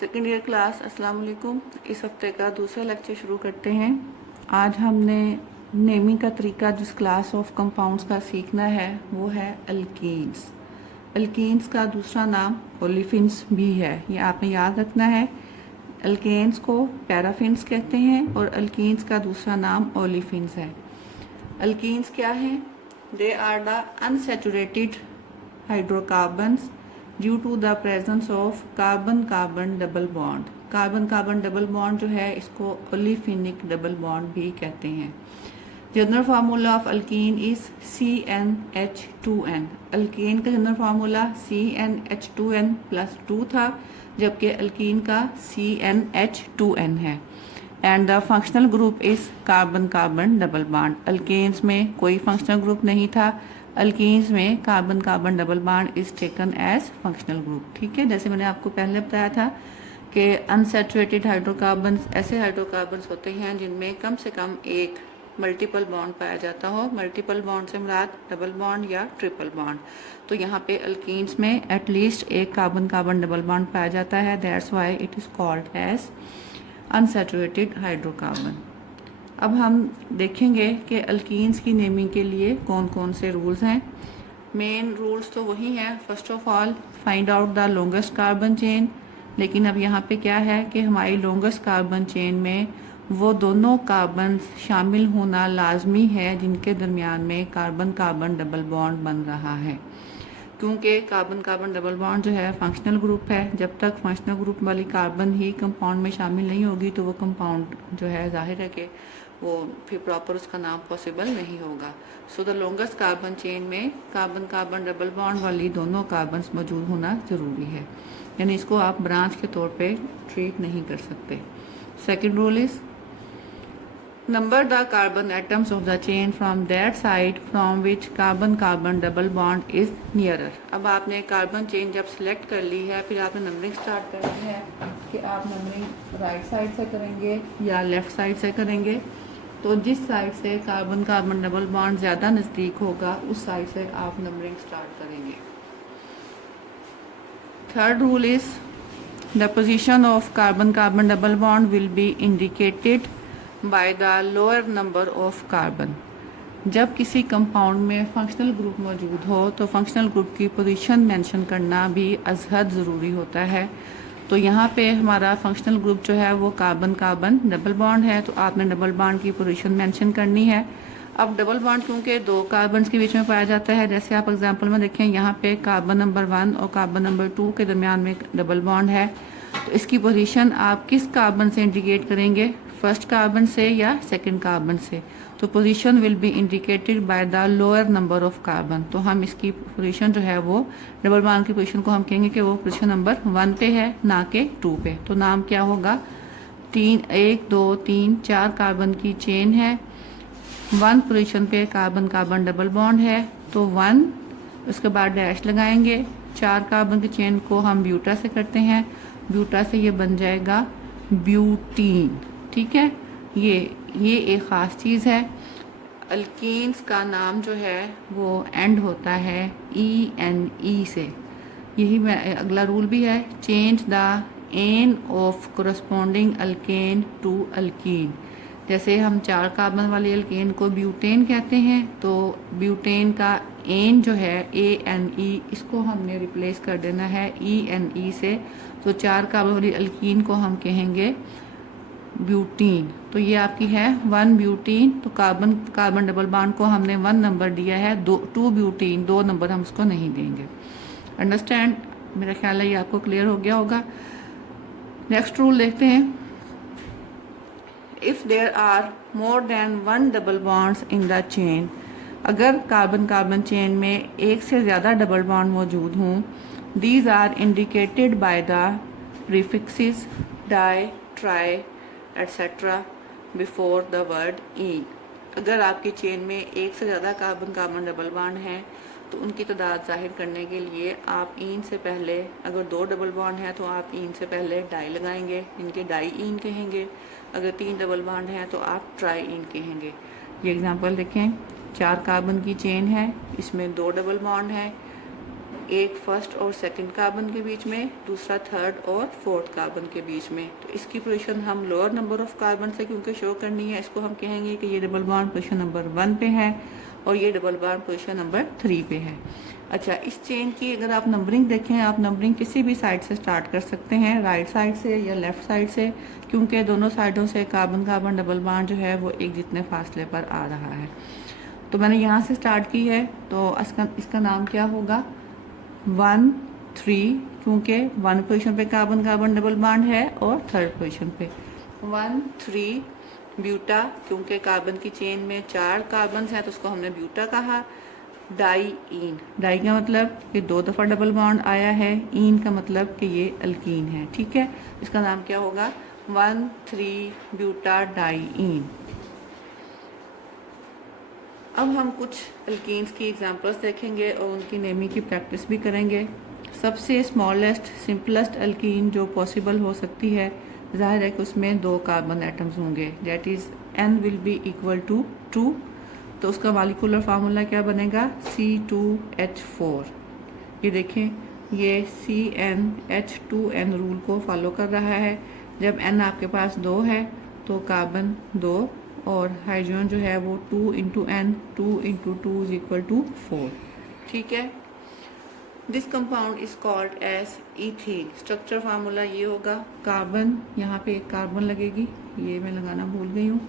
Second year class अस्सलाम वालेकुम। इस हफ्ते का दूसरा लेक्चर शुरू करते हैं। आज हमने नेमिंग का तरीका जिस क्लास ऑफ कंपाउंड्स का सीखना है वो है अल्कीन्स। अल्कीन्स का दूसरा नाम ओलिफिन्स भी है, ये आपने याद रखना है। अल्केन्स को पैराफिन्स कहते हैं और अल्कीन्स का दूसरा नाम ओलिफिन्स है। अल्कीन्स क्या हैं? They are the unsaturated hydrocarbons due to the presence of carbon carbon double bond. Carbon carbon double bond जो है इसको ओलिफिनिक डबल बॉन्ड भी कहते हैं। General formula of alkene is CnH2n। Alkene का जनरल फार्मूला CnH2n+2 था, जबकि alkene का CnH2n है। And the functional group is carbon carbon double bond. Alkanes में कोई फंक्शनल ग्रुप नहीं था, अल्कीन्स में carbon carbon double bond is taken as functional group. ठीक है, जैसे मैंने आपको पहले बताया था कि अनसैचुरेटेड हाइड्रोकार्बन्स ऐसे हाइड्रोकार्बन्स होते हैं जिनमें कम से कम एक मल्टीपल बॉन्ड पाया जाता हो। मल्टीपल बॉन्ड से मुराद डबल बॉन्ड या ट्रिपल बॉन्ड। तो यहाँ पे अल्कीन्स में एटलीस्ट एक कार्बन कार्बन डबल बॉन्ड पाया जाता है, that's why it is called as unsaturated hydrocarbon. अब हम देखेंगे कि अल्कीन्स की नेमिंग के लिए कौन कौन से रूल्स हैं। मेन रूल्स तो वही हैं, first of all find out the longest carbon chain. लेकिन अब यहाँ पे क्या है कि हमारी लॉन्गेस्ट कार्बन चेन में वो दोनों कार्बन शामिल होना लाजमी है जिनके दरमियान में कार्बन कार्बन डबल बॉन्ड बन रहा है, क्योंकि कार्बन कार्बन डबल बॉन्ड जो है फंक्शनल ग्रुप है। जब तक फंक्शनल ग्रुप वाली कार्बन ही कंपाउंड में शामिल नहीं होगी तो वो कंपाउंड जो है जाहिर है कि वो फिर प्रॉपर उसका नाम पॉसिबल नहीं होगा। So the longest carbon chain में कार्बन कार्बन डबल बॉन्ड वाली दोनों कार्बन मौजूद होना ज़रूरी है, यानी इसको आप ब्रांच के तौर पे ट्रीट नहीं कर सकते। Second rule is number the carbon atoms of the chain from that side from which carbon carbon double bond is nearer. अब आपने कार्बन चेन जब सिलेक्ट कर ली है, फिर आपने नंबरिंग स्टार्ट करनी है कि आप नंबरिंग राइट साइड से करेंगे या लेफ्ट साइड से करेंगे। तो जिस साइड से कार्बन कार्बन डबल बॉन्ड ज़्यादा नज़दीक होगा उस साइड से आप नंबरिंग स्टार्ट करेंगे। Third rule is the position of carbon carbon double bond will be indicated by the lower number of carbon. जब किसी कंपाउंड में फंक्शनल ग्रुप मौजूद हो तो फंक्शनल ग्रुप की पोजीशन मेंशन करना भी अज़हद ज़रूरी होता है। तो यहाँ पे हमारा फंक्शनल ग्रुप जो है वो कार्बन कार्बन डबल बॉन्ड है, तो आपने डबल बॉन्ड की पोजीशन मेंशन करनी है। अब डबल बॉन्ड क्योंकि दो कार्बन के बीच में पाया जाता है, जैसे आप एग्जांपल में देखें यहाँ पे कार्बन नंबर 1 और कार्बन नंबर 2 के दरमियान में डबल बॉन्ड है, तो इसकी पोजीशन आप किस कार्बन से इंडिकेट करेंगे, फर्स्ट कार्बन से या सेकेंड कार्बन से। तो position will be indicated by the lower number of carbon. तो हम इसकी पोजीशन जो है वो डबल बॉन्ड की पोजीशन को हम कहेंगे कि वो पोजीशन नंबर 1 पे है, ना कि 2 पे। तो नाम क्या होगा? 1 2 3 4 कार्बन की चेन है, 1 पोजीशन पे कार्बन कार्बन डबल बॉन्ड है, तो 1 उसके बाद डैश लगाएंगे। 4 कार्बन की चेन को हम ब्यूटा से करते हैं, ब्यूटा से ये बन जाएगा ब्यूटीन। ठीक है, ये एक ख़ास चीज़ है। अल्कीन्स का नाम जो है वो एंड होता है ENE से। यही अगला रूल भी है, change the ane of corresponding alkane to alkene. जैसे हम 4 कार्बन वाले अल्केन को ब्यूटेन कहते हैं, तो ब्यूटेन का एन जो है ANE, इसको हमने रिप्लेस कर देना है ENE से। तो 4 कार्बन वाली अल्कीन को हम कहेंगे ब्यूटीन। तो ये आपकी है 1 ब्यूटीन। तो कार्बन कार्बन डबल बॉन्ड को हमने 1 नंबर दिया है, 2 ब्यूटीन 2 नंबर हम उसको नहीं देंगे। अंडरस्टैंड? मेरा ख्याल है ये आपको क्लियर हो गया होगा। नेक्स्ट रूल देखते हैं। If there are more than 1 double bonds in the chain, अगर कार्बन कार्बन चेन में एक से ज़्यादा डबल बॉन्ड मौजूद हों, these are indicated by the prefixes di tri etcetera before the word ene. अगर आपकी चेन में एक से ज़्यादा कार्बन कार्बन डबल बॉन्ड हैं तो उनकी तादाद जाहिर करने के लिए आप ईन से पहले, अगर 2 डबल बॉन्ड हैं तो आप ईन से पहले डाई लगाएंगे, इनके डाई ईन कहेंगे। अगर 3 डबल बॉन्ड हैं तो आप ट्राई ईन कहेंगे। ये एग्जांपल देखें, 4 कार्बन की चेन है, इसमें 2 डबल बॉन्ड है, एक फर्स्ट और सेकंड कार्बन के बीच में, दूसरा थर्ड और फोर्थ कार्बन के बीच में। तो इसकी पोजीशन हम लोअर नंबर ऑफ कार्बन से क्योंकि शो करनी है, इसको हम कहेंगे कि ये डबल बॉन्ड पोजीशन नंबर 1 पे है और ये डबल बॉन्ड पोजीशन नंबर 3 पे है। अच्छा, इस चेन की अगर आप नंबरिंग देखें, आप नंबरिंग किसी भी साइड से स्टार्ट कर सकते हैं, राइट साइड से या लेफ्ट साइड से, क्योंकि दोनों साइडों से कार्बन कार्बन डबल बॉन्ड जो है वो एक जितने फासले पर आ रहा है। तो मैंने यहाँ से स्टार्ट की है, तो इसका नाम क्या होगा 1 3, क्योंकि 1 पोजीशन पे कार्बन कार्बन डबल बॉन्ड है और थर्ड पोजीशन पे 1 3 ब्यूटा, क्योंकि कार्बन की चेन में 4 कार्बन हैं तो उसको हमने ब्यूटा कहा। डाईईन, डाई का मतलब कि 2 दफ़ा डबल बॉन्ड आया है, ईन का मतलब कि ये अल्कीन है। ठीक है, इसका नाम क्या होगा 1 3 ब्यूटा डाईईन। अब हम कुछ अल्कीन्स की एग्जांपल्स देखेंगे और उनकी नेमिंग की प्रैक्टिस भी करेंगे। सबसे स्मॉलेस्ट सिंपलेस्ट अल्कीन जो पॉसिबल हो सकती है, जाहिर है कि उसमें 2 कार्बन एटम्स होंगे, that is n will be equal to 2। तो उसका मॉलिक्यूलर फार्मूला क्या बनेगा C2H4। ये देखें, ये CnH2n रूल को फॉलो कर रहा है। जब n आपके पास 2 है तो कार्बन 2 और हाइड्रोजन जो है वो 2 into n, 2 into 2 is equal to 4। ठीक है, this compound is called as ethene. Structure formula ये होगा, कार्बन, यहाँ पे एक कार्बन लगेगी, ये मैं लगाना भूल गई हूँ,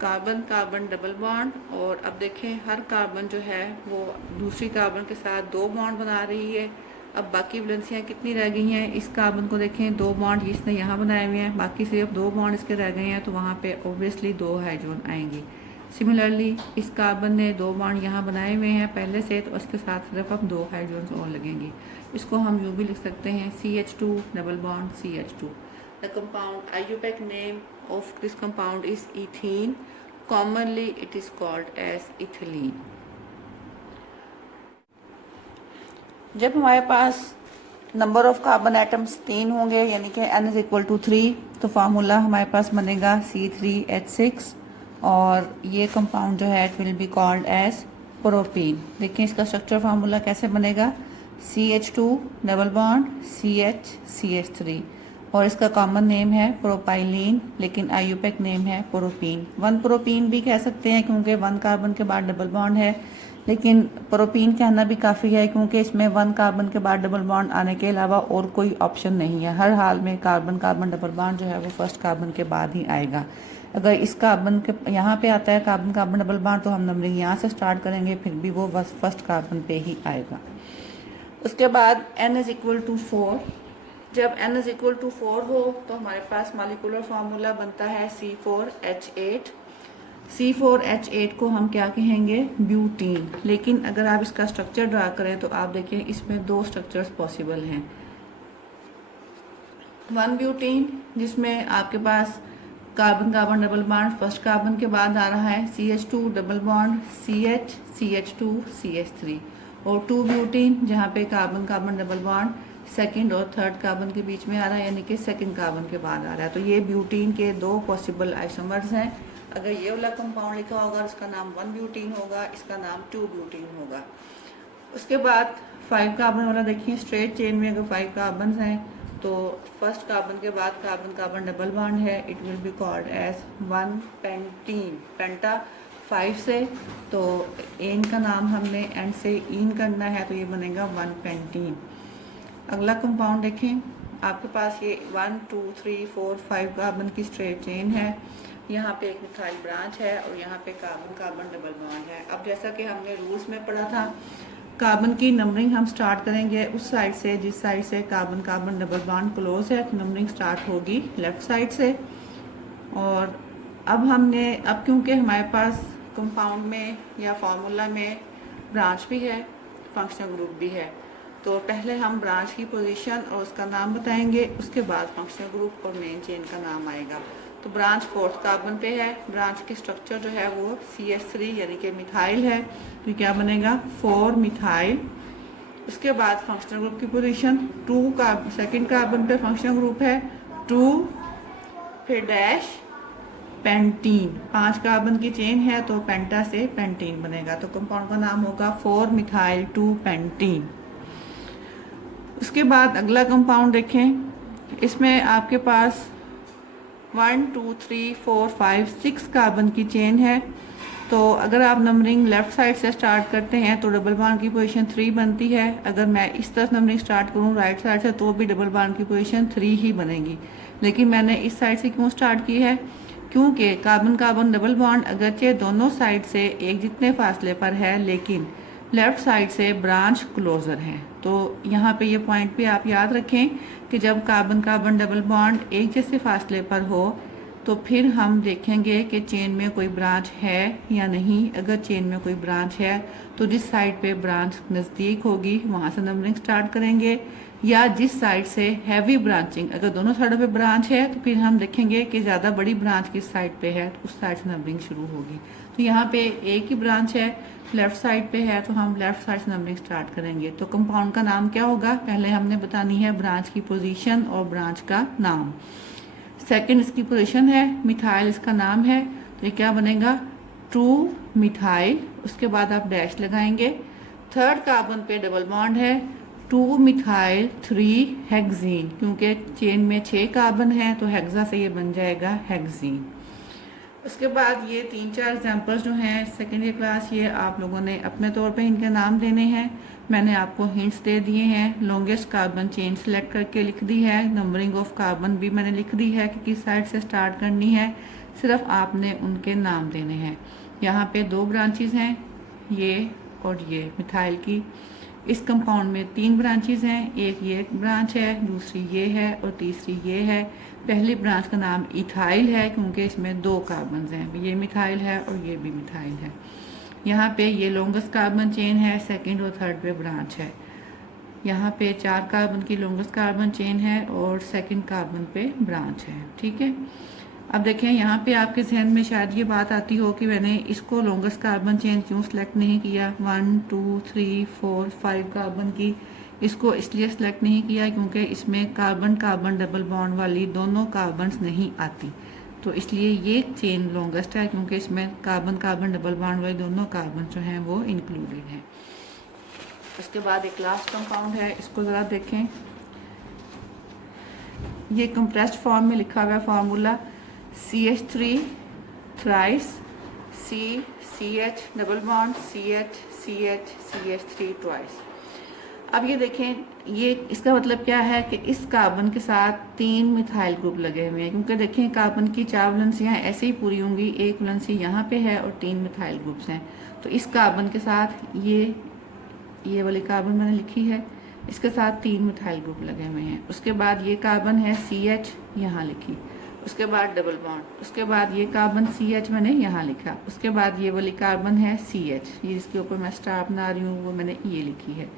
कार्बन कार्बन डबल बॉन्ड, और अब देखें हर कार्बन जो है वो दूसरी कार्बन के साथ 2 बॉन्ड बना रही है। अब बाकी वैलेंसियाँ कितनी रह गई हैं, इस कार्बन को देखें 2 बॉन्ड इसने यहाँ बनाए हुए हैं, बाकी सिर्फ 2 बॉन्ड इसके रह गए हैं, तो वहाँ पे ऑब्वियसली 2 हाइड्रोजन आएंगी। सिमिलरली इस कार्बन ने 2 बॉन्ड यहाँ बनाए हुए हैं पहले से, तो उसके साथ सिर्फ अब 2 हाइड्रोजन और लगेंगी। इसको हम यूँ भी लिख सकते हैं CH2 double bond CH2। The compound IUPAC name of this compound is ethene. Commonly it is called as ethylene. जब हमारे पास नंबर ऑफ कार्बन एटम्स 3 होंगे, यानी कि n इज इक्वल टू 3, तो फार्मूला हमारे पास बनेगा C3H6 और ये कंपाउंड जो है it will be called as propene. देखिए इसका स्ट्रक्चर फार्मूला कैसे बनेगा, CH2 डबल बॉन्ड CH3, और इसका कॉमन नेम है प्रोपाइलीन, लेकिन आईयूपैक नेम है प्रोपीन। 1 प्रोपीन भी कह सकते हैं क्योंकि 1 कार्बन के बाद डबल बॉन्ड है, लेकिन प्रोपीन कहना भी काफ़ी है क्योंकि इसमें 1 कार्बन के बाद डबल बॉन्ड आने के अलावा और कोई ऑप्शन नहीं है। हर हाल में कार्बन कार्बन डबल बॉन्ड जो है वो फर्स्ट कार्बन के बाद ही आएगा। अगर इस कार्बन के यहाँ पे आता है कार्बन कार्बन डबल बॉन्ड, तो हम नंबरिंग यहाँ से स्टार्ट करेंगे, फिर भी वो फर्स्ट कार्बन पे ही आएगा। उसके बाद n इज इक्वल टू 4। जब n इज इक्वल टू 4 हो तो हमारे पास मॉलिक्यूलर फार्मूला बनता है C4H8। C4H8 को हम क्या कहेंगे, ब्यूटीन। लेकिन अगर आप इसका स्ट्रक्चर ड्रा करें तो आप देखिए इसमें 2 स्ट्रक्चर्स पॉसिबल हैं। 1 ब्यूटीन जिसमें आपके पास carbon carbon double bond first carbon के बाद आ रहा है, CH2 double bond CH CH2 CH3, और 2 ब्यूटीन जहाँ पे carbon carbon double bond second और थर्ड कार्बन के बीच में आ रहा है, यानी कि सेकंड कार्बन के बाद आ रहा है। तो ये ब्यूटीन के 2 पॉसिबल आइसोमर्स हैं। अगर ये वाला कंपाउंड लिखा होगा इसका नाम 1 ब्यूटीन होगा, इसका नाम 2 ब्यूटीन होगा। उसके बाद 5 कार्बन वाला देखिए, स्ट्रेट चेन में अगर 5 कार्बन हैं तो फर्स्ट कार्बन के बाद कार्बन कार्बन डबल बॉन्ड है, it will be called as 1 pentene. Penta 5 से, तो एन का नाम हमने एंड से इन करना है, तो ये बनेगा 1 पेंटीन। अगला कंपाउंड देखें, आपके पास ये 1 2 3 4 5 कार्बन की स्ट्रेट चेन है, यहाँ पे एक मिथाइल ब्रांच है और यहाँ पे कार्बन कार्बन डबल बॉन्ड है। अब जैसा कि हमने रूल्स में पढ़ा था, कार्बन की नंबरिंग हम स्टार्ट करेंगे उस साइड से जिस साइड से carbon carbon double bond close है, तो नंबरिंग स्टार्ट होगी लेफ्ट साइड से। और अब क्योंकि हमारे पास कंपाउंड में या फार्मूला में ब्रांच भी है, फंक्शनल ग्रुप भी है, तो पहले हम ब्रांच की पोजीशन और उसका नाम बताएंगे, उसके बाद फंक्शनल ग्रुप और मेन चेन का नाम आएगा। तो ब्रांच 4th कार्बन पे है, ब्रांच की स्ट्रक्चर जो है वो CH3 यानी कि मिथाइल है, तो क्या बनेगा 4 मिथाइल। उसके बाद फंक्शनल ग्रुप की पोजीशन 2 सेकंड कार्बन पे फंक्शनल ग्रुप है 2, फिर डैश पेंटीन। 5 कार्बन की चेन है तो पेंटा से पेंटीन बनेगा, तो कंपाउंड का नाम होगा 4 मिथाइल 2 पेंटीन। उसके बाद अगला कंपाउंड देखें, इसमें आपके पास 1 2 3 4 5 6 कार्बन की चेन है। तो अगर आप नंबरिंग लेफ़्ट साइड से स्टार्ट करते हैं तो डबल बॉन्ड की पोजीशन 3 बनती है। अगर मैं इस तरफ नंबरिंग स्टार्ट करूं राइट साइड से तो भी डबल बॉन्ड की पोजीशन 3 ही बनेगी। लेकिन मैंने इस साइड से क्यों स्टार्ट की है, क्योंकि कार्बन कार्बन डबल बॉन्ड अगरचे दोनों साइड से एक जितने फासले पर है, लेकिन लेफ़्ट साइड से ब्रांच क्लोजर है। तो यहाँ पे ये पॉइंट भी आप याद रखें कि जब कार्बन कार्बन डबल बॉन्ड एक जैसे फासले पर हो तो फिर हम देखेंगे कि चेन में कोई ब्रांच है या नहीं। अगर चेन में कोई ब्रांच है तो जिस साइड पे ब्रांच नज़दीक होगी वहाँ से नंबरिंग स्टार्ट करेंगे, या जिस साइड से हैवी ब्रांचिंग, अगर दोनों साइडों पे ब्रांच है तो फिर हम देखेंगे कि ज़्यादा बड़ी ब्रांच किस साइड पे है, तो उस साइड से नंबरिंग शुरू होगी। तो यहाँ पे एक ही ब्रांच है, लेफ़्ट साइड पे है, तो हम लेफ़्ट साइड से नंबरिंग स्टार्ट करेंगे। तो कंपाउंड का नाम क्या होगा, पहले हमने बतानी है ब्रांच की पोजीशन और ब्रांच का नाम। सेकंड इसकी पोजीशन है, मिथाइल इसका नाम है, तो ये क्या बनेगा 2 मिथाइल। उसके बाद आप डैश लगाएंगे। थर्ड कार्बन पे डबल बॉन्ड है, 2 मिथाइल 3 हेक्सीन, क्योंकि चेन में 6 कार्बन है तो हेक्सा से ये बन जाएगा हेक्सीन। उसके बाद ये 3-4 एग्जांपल्स जो हैं सेकेंड ईयर क्लास, ये आप लोगों ने अपने तौर पे इनके नाम देने हैं। मैंने आपको हिंट्स दे दिए हैं। लॉन्गेस्ट कार्बन चेन सेलेक्ट करके लिख दी है। नंबरिंग ऑफ कार्बन भी मैंने लिख दी है कि किस साइड से स्टार्ट करनी है, सिर्फ आपने उनके नाम देने हैं। यहाँ पे 2 ब्रांचेस हैं, ये और ये मिथाइल की। इस कंपाउंड में 3 ब्रांचेस हैं, एक ये ब्रांच है, दूसरी ये है और तीसरी ये है। पहली ब्रांच का नाम इथाइल है क्योंकि इसमें 2 कार्बन हैं, ये मिथाइल है और ये भी मिथाइल है। यहाँ पे ये लॉन्गेस्ट कार्बन चेन है, सेकंड और थर्ड पे ब्रांच है। यहाँ पे 4 कार्बन की लॉन्गेस्ट कार्बन चेन है और सेकंड कार्बन पे ब्रांच है। ठीक है, अब देखें यहाँ पे आपके जहन में शायद ये बात आती हो कि मैंने इसको लॉन्गेस्ट कार्बन चेन क्यों सेलेक्ट नहीं किया, 1 2 3 4 5 कार्बन की इसको इसलिए सेलेक्ट नहीं किया क्योंकि इसमें कार्बन कार्बन डबल बॉन्ड वाली दोनों कार्बन्स नहीं आती, तो इसलिए ये चेन लॉन्गेस्ट है क्योंकि इसमें कार्बन कार्बन डबल बॉन्ड वाली दोनों कार्बन जो हैं वो इंक्लूडेड हैं। उसके बाद एक लास्ट कंपाउंड है, इसको ज़रा देखें। ये कंप्रेस्ड फॉर्म में लिखा हुआ है formula CH3 thrice, CH double bond CH twice. अब ये देखें, ये इसका मतलब क्या है कि इस कार्बन के साथ 3 मिथाइल ग्रुप लगे हुए हैं, क्योंकि देखें कार्बन की 4 वैलेंसियाँ ऐसे ही पूरी होंगी, एक वैलेंसी यहाँ पे है और 3 मिथाइल ग्रुप्स हैं। तो इस कार्बन के साथ ये वाली कार्बन मैंने लिखी है, इसके साथ 3 मिथाइल ग्रुप लगे हुए हैं। उसके बाद ये कार्बन है CH, यहाँ लिखी। उसके बाद डबल बॉन्ड, उसके बाद ये कार्बन CH मैंने यहाँ लिखा। उसके बाद ये वाली कार्बन है CH, ये इसके ऊपर मैं स्टार बना रही हूँ, वो मैंने ये लिखी है।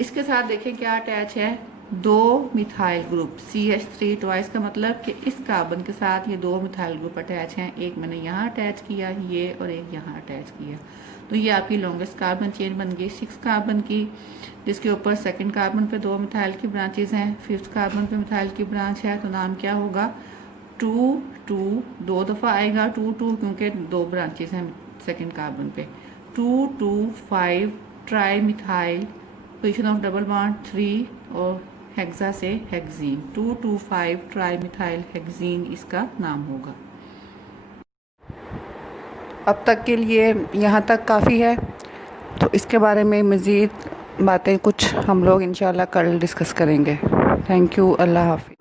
इसके साथ देखें क्या अटैच है, 2 मिथाइल ग्रुप CH3 ट्वाइस, का मतलब कि इस कार्बन के साथ ये 2 मिथाइल ग्रुप अटैच हैं। एक मैंने यहाँ अटैच किया ये और एक यहाँ अटैच किया, तो ये आपकी लॉन्गेस्ट कार्बन चेन बन गई 6 कार्बन की, जिसके ऊपर सेकंड कार्बन पे 2 मिथाइल की ब्रांचेस हैं, फिफ्थ कार्बन पे मिथाइल की ब्रांच है। तो नाम क्या होगा 2 2, 2 दफ़ा आएगा 2 2 क्योंकि 2 ब्रांचेस हैं सेकंड कार्बन पे। 2 2 5 tri methyl, position of double bond 3 और हेक्सा से हेक्सीन। 2 2 5 ट्राई मिथाइल हेक्सीन इसका नाम होगा। अब तक के लिए यहाँ तक काफ़ी है, तो इसके बारे में मज़ीद बातें कुछ हम लोग इंशाल्लाह कल डिस्कस करेंगे। थैंक यू, अल्लाह हाफ़िज़।